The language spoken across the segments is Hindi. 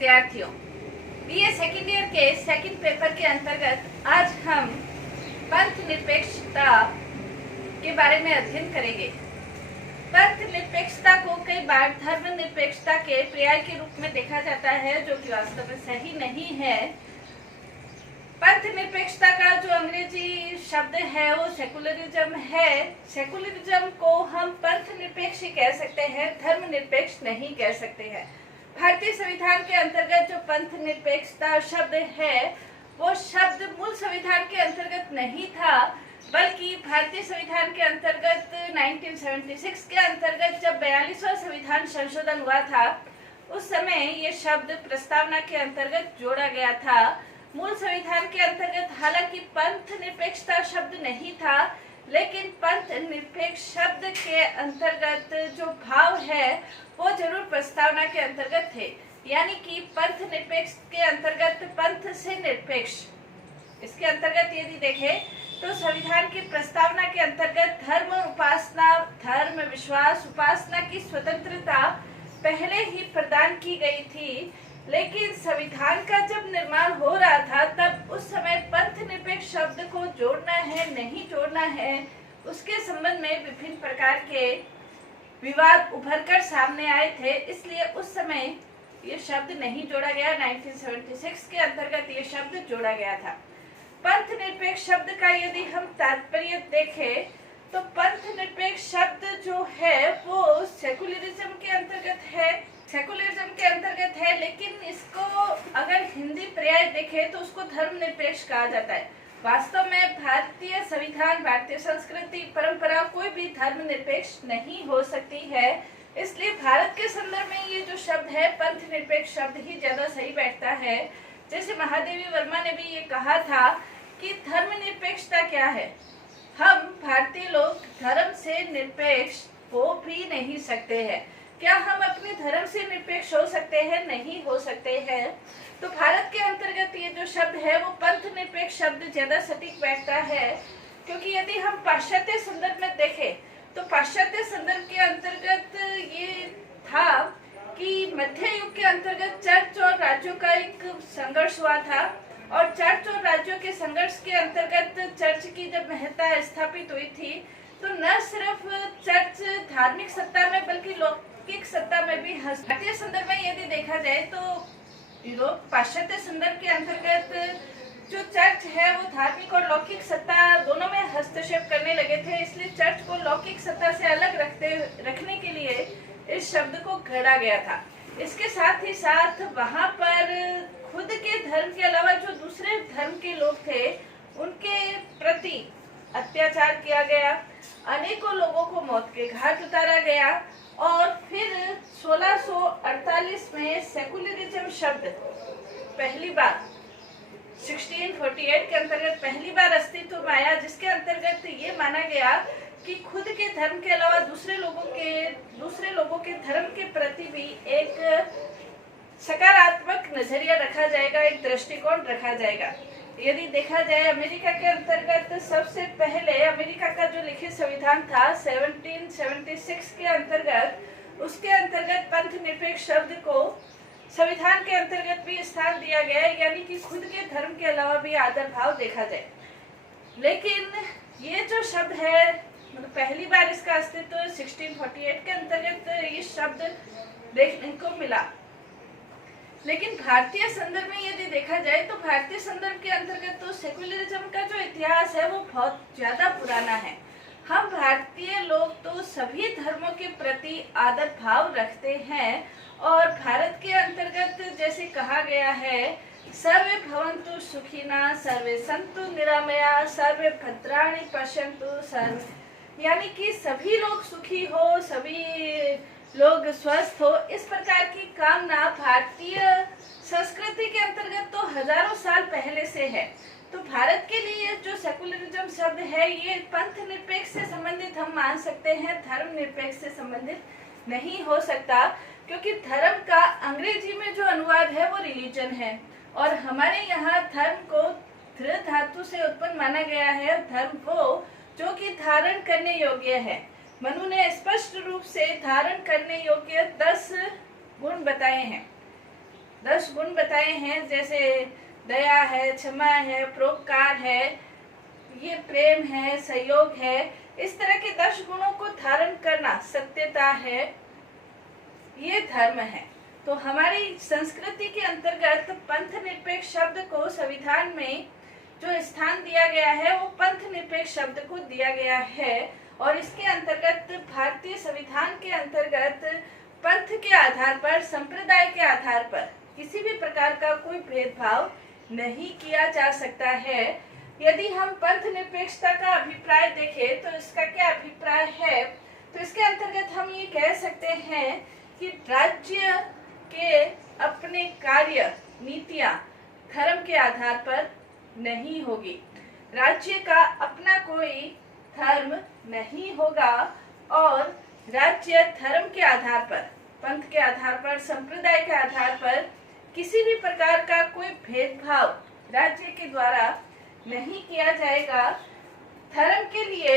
विद्यार्थियों, बीए सेकेंड ईयर के सेकंड पेपर के अंतर्गत आज हम पंथ निरपेक्षता के बारे में अध्ययन करेंगे। पंथ निरपेक्षता को कई बार धर्म निरपेक्षता के पर्याय के रूप में देखा जाता है, जो कि वास्तव में सही नहीं है। पंथ निरपेक्षता का जो अंग्रेजी शब्द है वो सेकुलरिज्म है। सेकुलरिज्म को हम पंथ निरपेक्ष ही कह सकते हैं, धर्म निरपेक्ष नहीं कह सकते हैं। भारतीय संविधान के अंतर्गत जो पंथ निरपेक्षता शब्द है वो शब्द मूल संविधान के अंतर्गत नहीं था, बल्कि भारतीय संविधान के अंतर्गत 1976 के अंतर्गत जब 42वां संविधान संशोधन हुआ था उस समय ये शब्द प्रस्तावना के अंतर्गत जोड़ा गया था। मूल संविधान के अंतर्गत हालांकि पंथ निरपेक्षता शब्द नहीं था, लेकिन पंथ निरपेक्ष शब्द के अंतर्गत जो भाव है वो जरूर प्रस्तावना के अंतर्गत थे। यानी कि पंथ निरपेक्ष के अंतर्गत पंथ से निरपेक्ष, इसके अंतर्गत यदि देखें तो संविधान की प्रस्तावना के अंतर्गत धर्म उपासना, धर्म विश्वास उपासना की स्वतंत्रता पहले ही प्रदान की गई थी, लेकिन संविधान का जब निर्माण हो रहा था तब उस समय पंथ निरपेक्ष शब्द को जोड़ना है नहीं जोड़ना है उसके संबंध में विभिन्न प्रकार के विवाद उभरकर सामने आए थे। इसलिए उस समय ये शब्द नहीं जोड़ा गया। 1976 के अंतर्गत ये शब्द जोड़ा गया था। पंथ निरपेक्ष शब्द का यदि हम तात्पर्य देखें तो पंथ निरपेक्ष शब्द जो है वो सेकुलरिज्म के अंतर्गत है, सेकुलरिज्म के अंतर्गत है, लेकिन इसको अगर हिंदी पर्याय देखें तो उसको धर्म निरपेक्ष कहा जाता है। वास्तव में भारतीय संविधान, भारतीय संस्कृति, परंपरा कोई भी धर्म निरपेक्ष नहीं हो सकती है। इसलिए भारत के संदर्भ में ये जो शब्द है पंथ निरपेक्ष शब्द ही ज्यादा सही बैठता है। जैसे महादेवी वर्मा ने भी ये कहा था कि धर्म निरपेक्षता क्या है, हम भारतीय लोग धर्म से निरपेक्ष हो भी नहीं सकते हैं। क्या हम अपने धर्म से निरपेक्ष हो सकते हैं? नहीं हो सकते हैं। तो भारत के अंतर्गत ये जो शब्द है वो पंथ निरपेक्ष शब्द ज्यादा सटीक बैठता है, क्योंकि यदि हम पाश्चात्य संदर्भ में देखें तो पाश्चात्य संदर्भ के अंतर्गत ये था कि मध्य युग के अंतर्गत चर्च और राज्यों का एक संघर्ष हुआ था, और चर्च और राज्यों के संघर्ष के अंतर्गत चर्च की जब महत्ता स्थापित हुई थी तो न सिर्फ चर्च धार्मिक सत्ता में बल्कि लौकिक सत्ता में भी भारतीय संदर्भ में यदि देखा जाए तो यूरोप पाश्चात्य संदर्भ के अंतर्गत जो चर्च है वो धार्मिक और लौकिक सत्ता दोनों में हस्तक्षेप करने लगे थे। इसलिए चर्च को लौकिक सत्ता से अलग रखने के लिए इस शब्द को गढ़ा गया था। इसके साथ ही साथ वहां पर खुद के धर्म के अलावा जो दूसरे धर्म के लोग थे उनके प्रति अत्याचार किया गया, अनेकों लोगों को मौत के घाट उतारा गया, और फिर 1648 में सेकुलरिज्म शब्द पहली बार 1648 के अंतर्गत पहली बार अस्तित्व में आया, जिसके अंतर्गत ये माना गया कि खुद के धर्म के अलावा दूसरे लोगों के धर्म के प्रति भी एक सकारात्मक नजरिया रखा जाएगा, एक दृष्टिकोण रखा जाएगा। यदि देखा जाए अमेरिका के अंतर्गत सबसे पहले अमेरिका का जो लिखित संविधान था 1776 के अंतर्गत, उसके अंतर्गत पंथ निरपेक्ष शब्द को संविधान के अंतर्गत भी स्थान दिया गया है, यानी कि खुद के धर्म के अलावा भी आदर भाव देखा जाए। लेकिन ये जो शब्द है मतलब पहली बार इसका अस्तित्व 1648 के अंतर्गत ये शब्द देखने को मिला। लेकिन भारतीय संदर्भ में यदि देखा जाए तो भारतीय संदर्भ के अंतर्गत तो सेकुलरिज्म का जो इतिहास है वो बहुत ज्यादा पुराना है। हम भारतीय लोग तो सभी धर्मों के प्रति आदर भाव रखते हैं, और भारत के अंतर्गत जैसे कहा गया है सर्वे भवन्तु सुखिनः, सर्वे सन्तु निरामया, सर्वे भद्राणि पश्यन्तु सर्वे, यानी कि सभी लोग सुखी हो, सभी लोग स्वस्थ हो, इस प्रकार की कामना भारतीय संस्कृति के अंतर्गत तो हजारों साल पहले से है। तो भारत के लिए जो सेकुलरिज्म शब्द है ये पंथ निरपेक्ष से संबंधित हम मान सकते हैं, धर्म निरपेक्ष से संबंधित नहीं हो सकता, क्योंकि धर्म का अंग्रेजी में जो अनुवाद है वो रिलीजन है, और हमारे यहाँ धर्म को धृ धातु से उत्पन्न माना गया है। धर्म वो जो कि धारण करने योग्य है। मनु ने स्पष्ट रूप से धारण करने योग्य 10 गुण बताए हैं। 10 गुण बताए हैं, जैसे दया है, क्षमा है, परोपकार है, ये प्रेम है, सहयोग है। इस तरह के 10 गुणों को धारण करना सत्यता है, ये धर्म है। तो हमारी संस्कृति के अंतर्गत पंथ निरपेक्ष शब्द को संविधान में जो स्थान दिया गया है वो पंथ निरपेक्ष शब्द को दिया गया है। और इसके अंतर्गत भारतीय संविधान के अंतर्गत पंथ के आधार पर, संप्रदाय के आधार पर किसी भी प्रकार का कोई भेदभाव नहीं किया जा सकता है। यदि हम पंथ निरपेक्षता का अभिप्राय देखें तो इसका क्या अभिप्राय है, तो इसके अंतर्गत हम ये कह सकते हैं कि राज्य के अपने कार्य, नीतियां धर्म के आधार पर नहीं होगी। राज्य का अपना कोई धर्म नहीं होगा और राज्य धर्म के आधार पर, पंथ के आधार पर, संप्रदाय के आधार पर किसी भी प्रकार का कोई भेदभाव राज्य के द्वारा नहीं किया जाएगा। धर्म के लिए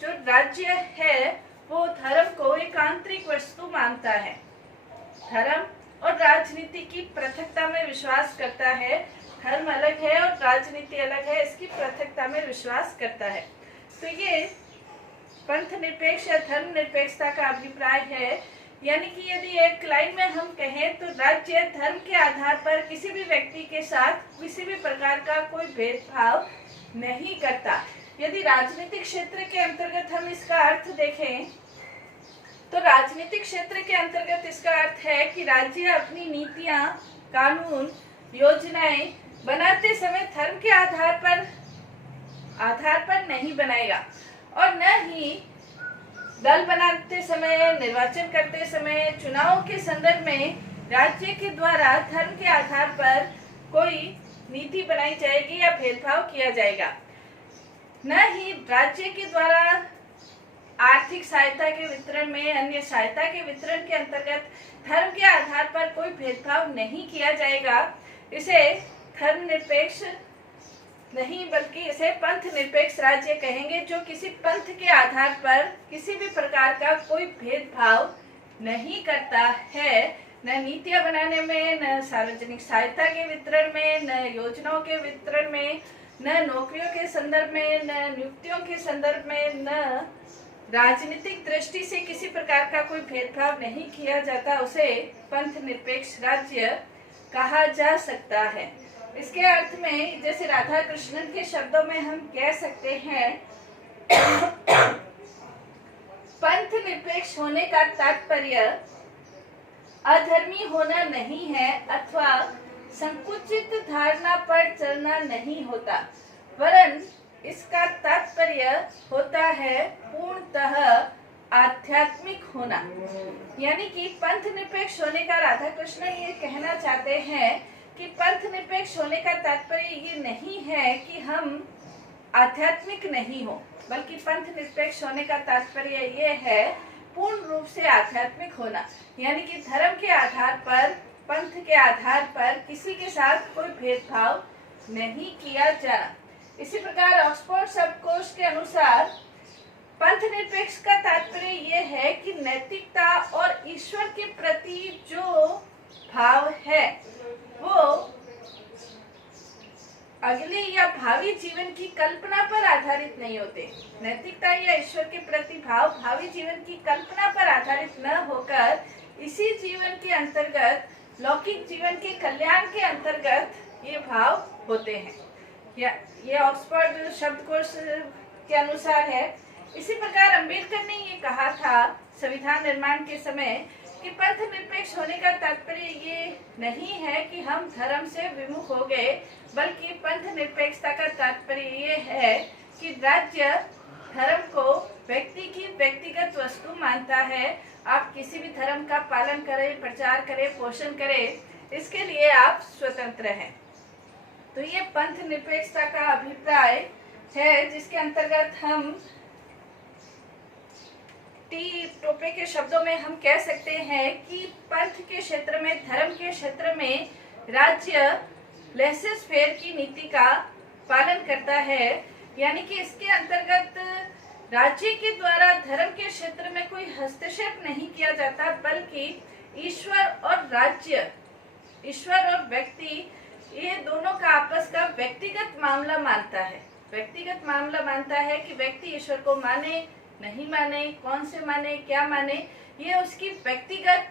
जो राज्य है वो धर्म को एक आंतरिक वस्तु मानता है। धर्म और राजनीति की पृथकता में विश्वास करता है। धर्म अलग है और राजनीति अलग है, इसकी पृथकता में विश्वास करता है। तो ये पंथ निरपेक्ष या धर्म निरपेक्षता का अभिप्राय है। यानी कि यदि एक लाइन में हम कहें तो राज्य धर्म के आधार पर किसी भी व्यक्ति के साथ किसी भी प्रकार का कोई भेदभाव नहीं करता। यदि राजनीतिक क्षेत्र के अंतर्गत हम इसका अर्थ देखें तो राजनीतिक क्षेत्र के अंतर्गत इसका अर्थ है कि राज्य अपनी नीतियां, कानून, योजनाएं बनाते समय धर्म के आधार पर नहीं बनाएगा और न ही दल बनाते समय, निर्वाचन करते समय, चुनावों के संदर्भ में राज्य के द्वारा धर्म के आधार पर कोई नीति बनाई जाएगी या भेदभाव किया जाएगा। न ही राज्य के द्वारा आर्थिक सहायता के वितरण में, अन्य सहायता के वितरण के अंतर्गत धर्म के आधार पर कोई भेदभाव नहीं किया जाएगा। इसे धर्मनिरपेक्ष नहीं बल्कि इसे पंथ निरपेक्ष राज्य कहेंगे, जो किसी पंथ के आधार पर किसी भी प्रकार का कोई भेदभाव नहीं करता है, न नीतियां बनाने में, न सार्वजनिक सहायता के वितरण में, न योजनाओं के वितरण में, न नौकरियों के संदर्भ में, न नियुक्तियों के संदर्भ में, न राजनीतिक दृष्टि से किसी प्रकार का कोई भेदभाव नहीं किया जाता। उसे पंथ निरपेक्ष राज्य कहा जा सकता है। इसके अर्थ में जैसे राधा कृष्णन के शब्दों में हम कह सकते हैं पंथ निरपेक्ष होने का तात्पर्य अधर्मी होना नहीं है अथवा संकुचित धारणा पर चलना नहीं होता, वरन इसका तात्पर्य होता है पूर्णतः आध्यात्मिक होना। यानी कि पंथ निरपेक्ष होने का राधा कृष्ण ये कहना चाहते हैं कि पंथ निरपेक्ष होने का तात्पर्य ये नहीं है कि हम आध्यात्मिक नहीं हो, बल्कि पंथ निरपेक्ष होने का तात्पर्य ये है पूर्ण रूप से आध्यात्मिक होना। यानी कि धर्म के आधार पर, पंथ के आधार पर किसी के साथ कोई भेदभाव नहीं किया जाना। इसी प्रकार ऑक्सफोर्ड शब्दकोश के अनुसार पंथ निरपेक्ष का तात्पर्य ये है कि नैतिकता और ईश्वर के प्रति जो भाव है वो अगले या भावी जीवन की कल्पना पर आधारित नहीं होते। नैतिकता या ईश्वर के प्रति भाव भावी जीवन की कल्पना पर आधारित न होकर इसी जीवन के अंतर्गत, लौकिक जीवन के कल्याण के अंतर्गत ये भाव होते हैं। ये ऑक्सफोर्ड शब्दकोश के अनुसार है। इसी प्रकार अंबेडकर ने ये कहा था संविधान निर्माण के समय कि पंथ निरपेक्ष होने का तात्पर्य ये नहीं है कि हम धर्म से विमुख हो गए, बल्कि पंथ निरपेक्षता का तात्पर्य ये है कि राज्य धर्म को व्यक्ति की व्यक्तिगत वस्तु मानता है। आप किसी भी धर्म का पालन करें, प्रचार करें, पोषण करें, इसके लिए आप स्वतंत्र हैं। तो ये पंथ निरपेक्षता का अभिप्राय है, जिसके अंतर्गत हम टी टोपे के शब्दों में हम कह सकते हैं कि पंथ के क्षेत्र में, धर्म के क्षेत्र में राज्य लेसेस फेयर की नीति का पालन करता है। यानी कि इसके अंतर्गत राज्य के द्वारा धर्म के क्षेत्र में कोई हस्तक्षेप नहीं किया जाता, बल्कि ईश्वर और राज्य ईश्वर और व्यक्ति, ये दोनों का आपस का व्यक्तिगत मामला मानता है। व्यक्तिगत मामला मानता है कि व्यक्ति ईश्वर को माने नहीं माने, कौन से माने, क्या माने, ये उसकी व्यक्तिगत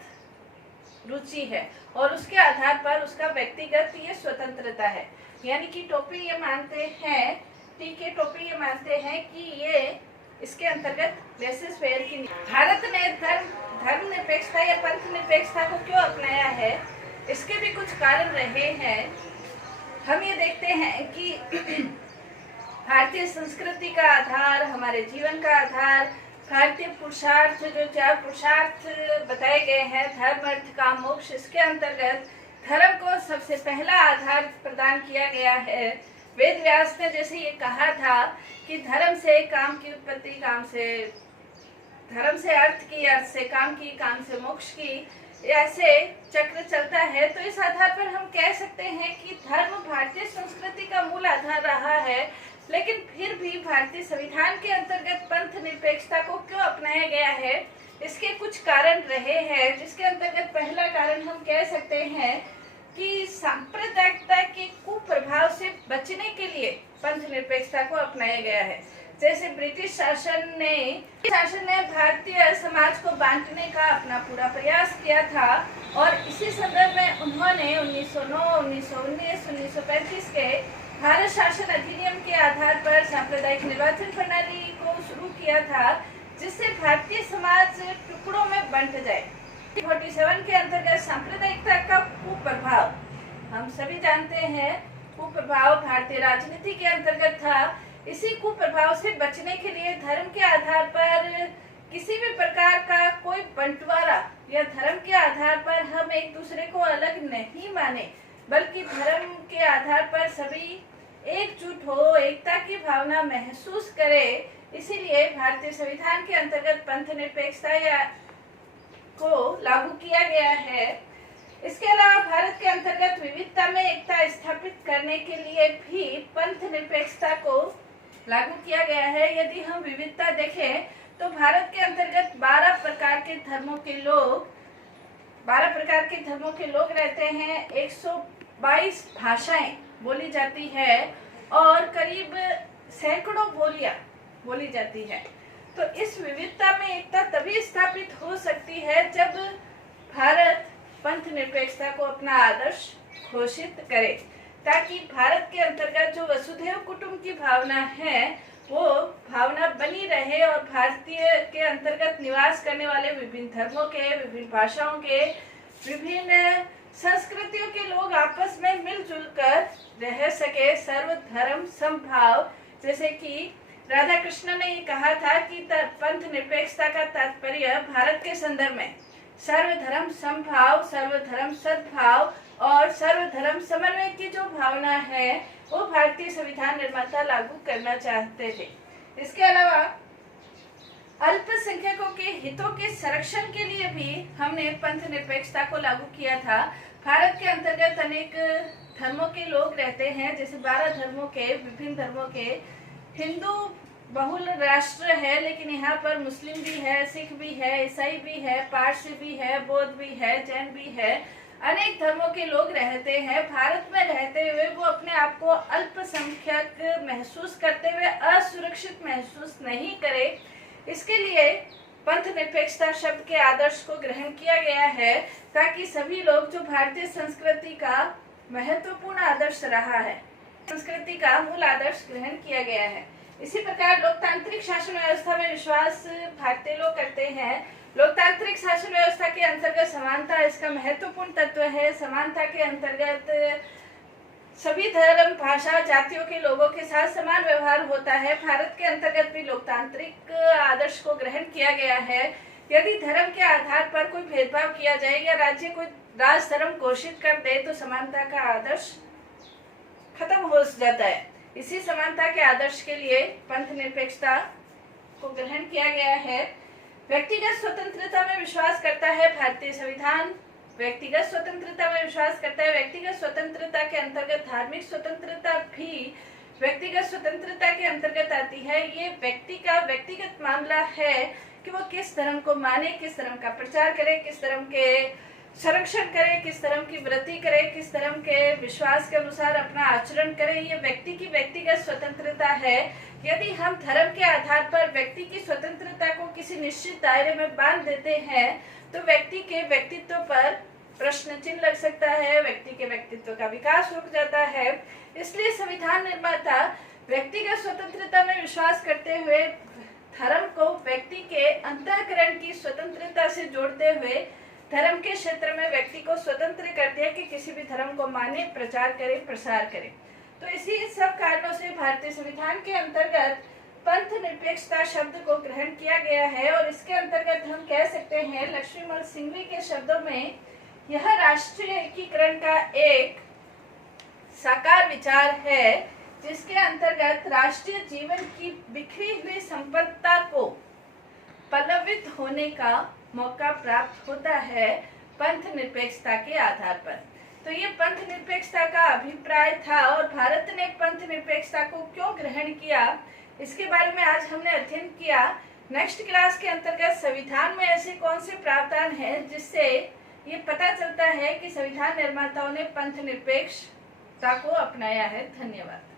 रुचि है और उसके आधार पर उसका व्यक्तिगत ये स्वतंत्रता है। यानी कि टोपी ये मानते हैं, टीके टोपी ये मानते हैं कि ये इसके अंतर्गत बेसिस फेयर की। भारत ने धर्म निरपेक्षता या पंथ निरपेक्षता को क्यों अपनाया है, इसके भी कुछ कारण रहे हैं। हम ये देखते हैं कि भारतीय संस्कृति का आधार, हमारे जीवन का आधार, भारतीय पुरुषार्थ, जो 4 पुरुषार्थ बताए गए हैं, धर्म अर्थ काम मोक्ष, इसके अंतर्गत धर्म को सबसे पहला आधार प्रदान किया गया है। वेद व्यास ने जैसे ये कहा था कि धर्म से काम की उत्पत्ति, धर्म से अर्थ की, अर्थ से काम की, काम से मोक्ष की, ऐसे चक्र चलता है। तो इस आधार पर हम कह सकते हैं कि धर्म भारतीय संस्कृति का मूल आधार रहा है। लेकिन फिर भी भारतीय संविधान के अंतर्गत पंथ निरपेक्षता को क्यों अपनाया गया है, इसके कुछ कारण रहे हैं। जिसके अंतर्गत पहला कारण हम कह सकते हैं कि सांप्रदायिकता के कुप्रभाव से बचने के लिए पंथ निरपेक्षता को अपनाया गया है। जैसे ब्रिटिश शासन ने भारतीय समाज को बांटने का अपना पूरा प्रयास किया था और इसी संदर्भ में उन्होंने 1909, 1919, 1935 के भारत शासन अधिनियम के आधार पर सांप्रदायिक निर्वाचन प्रणाली को शुरू किया था, जिससे भारतीय समाज टुकड़ों में बंट जाए। 47 के अंतर्गत सांप्रदायिकता का कुप्रभाव हम सभी जानते हैं, कुप्रभाव भारतीय राजनीति के अंतर्गत था। इसी कुप्रभाव से बचने के लिए धर्म के आधार पर किसी भी प्रकार का कोई बंटवारा या धर्म के आधार पर हम एक दूसरे को अलग नहीं माने, बल्कि धर्म के आधार पर सभी एकजुट हो, एकता की भावना महसूस करे। इसीलिए भारतीय संविधान के अंतर्गत पंथ निरपेक्षता को लागू किया गया है। इसके अलावा भारत के अंतर्गत विविधता में एकता स्थापित करने के लिए भी पंथ निरपेक्षता को लागू किया गया है। यदि हम विविधता देखें तो भारत के अंतर्गत 12 प्रकार के धर्मों के लोग रहते हैं, 122 भाषाएं बोली जाती है और करीब सैकड़ों बोलियां बोली जाती है। तो इस विविधता में एकता तभी स्थापित हो सकती है जब भारत पंथ निरपेक्षता को अपना आदर्श घोषित करे, ताकि भारत के अंतर्गत जो वसुधैव कुटुंब की भावना है वो भावना बनी रहे और भारतीय के अंतर्गत निवास करने वाले विभिन्न धर्मों के, विभिन्न भाषाओं के, विभिन्न संस्कृतियों के लोग आपस में मिलजुल कर रह सके। सर्वधर्म समभाव, जैसे कि राधा कृष्ण ने ये कहा था कि पंथ निरपेक्षता का तात्पर्य भारत के संदर्भ में सर्वधर्म समभाव, सर्वधर्म सद्भाव और सर्वधर्म समन्वय की जो भावना है वो भारतीय संविधान निर्माता लागू करना चाहते थे। इसके अलावा अल्पसंख्यकों के हितों के संरक्षण के लिए भी हमने पंथ निरपेक्षता को लागू किया था। भारत के अंतर्गत अनेक धर्मों के लोग रहते हैं, जैसे 12 धर्मों के, विभिन्न धर्मों के। हिंदू बहुल राष्ट्र है, लेकिन यहाँ पर मुस्लिम भी है, सिख भी है, ईसाई भी है, पारसी भी है, बौद्ध भी है, जैन भी है। अनेक धर्मों के लोग रहते हैं। भारत में रहते हुए वो अपने आप को अल्पसंख्यक महसूस करते हुए असुरक्षित महसूस नहीं करे। इसके लिए पंथ निरपेक्षता शब्द के आदर्श को ग्रहण किया गया है, ताकि सभी लोग, जो भारतीय संस्कृति का महत्वपूर्ण आदर्श रहा है, संस्कृति का मूल आदर्श ग्रहण किया गया है। इसी प्रकार लोकतांत्रिक शासन व्यवस्था में विश्वास भारतीय लोग करते हैं। लोकतांत्रिक शासन व्यवस्था के अंतर्गत समानता इसका महत्वपूर्ण तत्व है। समानता के अंतर्गत सभी धर्म, भाषा, जातियों के लोगों के साथ समान व्यवहार होता है। भारत के अंतर्गत भी लोकतांत्रिक आदर्श को ग्रहण किया गया है। यदि धर्म के आधार पर कोई भेदभाव किया जाए या राज्य कोई राज धर्म घोषित कर दे तो समानता का आदर्श खत्म हो जाता है। इसी समानता के आदर्श के लिए पंथ निरपेक्षता को ग्रहण किया गया है। व्यक्तिगत स्वतंत्रता में विश्वास करता है भारतीय संविधान। व्यक्तिगत स्वतंत्रता में विश्वास करता है। व्यक्तिगत स्वतंत्रता के अंतर्गत धार्मिक स्वतंत्रता भी व्यक्तिगत स्वतंत्रता के अंतर्गत आती है। ये व्यक्ति का व्यक्तिगत मामला है कि वो किस धर्म को माने, किस धर्म का प्रचार करे, किस धर्म के संरक्षण करे, किस धर्म की व्रति करे, किस धर्म के विश्वास के अनुसार अपना आचरण करे, ये व्यक्ति की व्यक्तिगत स्वतंत्रता है। यदि हम धर्म के आधार पर व्यक्ति की स्वतंत्रता को किसी निश्चित दायरे में बांध देते हैं तो व्यक्ति के व्यक्तित्व पर प्रश्न चिन्ह लग सकता है, व्यक्ति के व्यक्तित्व का विकास रुक जाता है। इसलिए संविधान निर्माता व्यक्तिगत स्वतंत्रता में विश्वास करते हुए धर्म को व्यक्ति के अंतःकरण की स्वतंत्रता से जोड़ते हुए धर्म के क्षेत्र में व्यक्ति को स्वतंत्र कर दिया कि किसी भी धर्म को माने, प्रचार करे, प्रसार करे। तो इसी सब कारणों से भारतीय संविधान के अंतर्गत पंथ निरपेक्षता शब्द को ग्रहण किया गया है और इसके अंतर्गत हम कह सकते हैं लक्ष्मीमल सिंघवी के शब्दों में यह राष्ट्रीय एकीकरण का एक साकार विचार है जिसके अंतर्गत राष्ट्रीय जीवन की बिखरी हुई संपन्नता को पल्लवित होने का मौका प्राप्त होता है पंथ निरपेक्षता के आधार पर। तो ये पंथ निरपेक्षता का अभिप्राय था और भारत ने पंथ निरपेक्षता को क्यों ग्रहण किया इसके बारे में आज हमने अध्ययन किया। नेक्स्ट क्लास के अंतर्गत संविधान में ऐसे कौन से प्रावधान हैं जिससे ये पता चलता है कि संविधान निर्माताओं ने पंथ निरपेक्षता को अपनाया है। धन्यवाद।